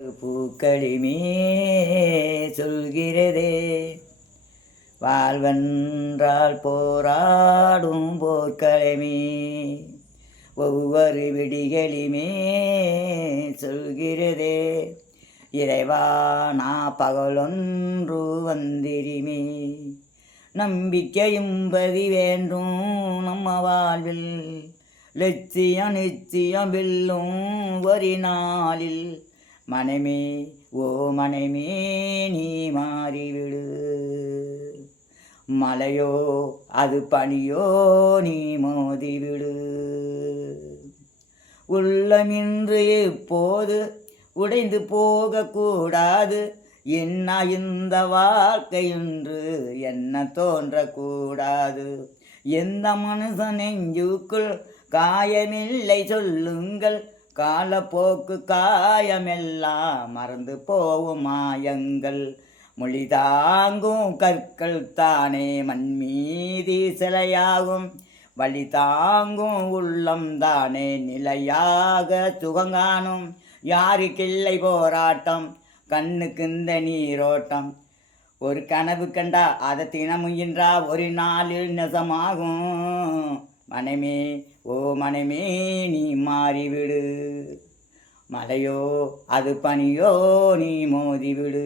பூக்களிமே சொல்கிறதே வாழ்வென்றால் போராடும் போர்க்களமே ஒவ்வொரு விடிகளிலுமே சொல்கிறதே இறைவா நான் பகலொன்று வந்திருமே நம்பிக்கையும் பதி வேண்டும் நம்ம வாழ்வில் லட்சியம் நிச்சயம் வெல்லும் ஒரு நாளில் மனமே ஓ மனமே நீ மாறிவிடு மலையோ அது பனியோ நீ மோதிவிடு உள்ளமின்று எப்போது உடைந்து போகக்கூடாது என்ன இந்த வாழ்க்கை என்று என்ன தோன்றக்கூடாது எந்த மனுஷன் நெஞ்சுக்குள் காயமில்லை சொல்லுங்கள் காலப்போக்கு காயமெல்லாம் மறந்து போவும் மாயங்கள் மொழி தாங்கும் கற்கள் தானே மண் மீதி சிலையாகும் வழி தாங்கும் உள்ளம் தானே நிலையாக சுகங்காணும் யாருக்கில்லை போராட்டம் கண்ணுக்கு இந்த நீரோட்டம் ஒரு கனவு கண்டா அதை தினமுயின்றா ஒரு நாளில் நெசமாகும் மனமே ஓ மனமே நீ மாறிவிடு மலையோ அது பனியோ நீ மோதிவிடு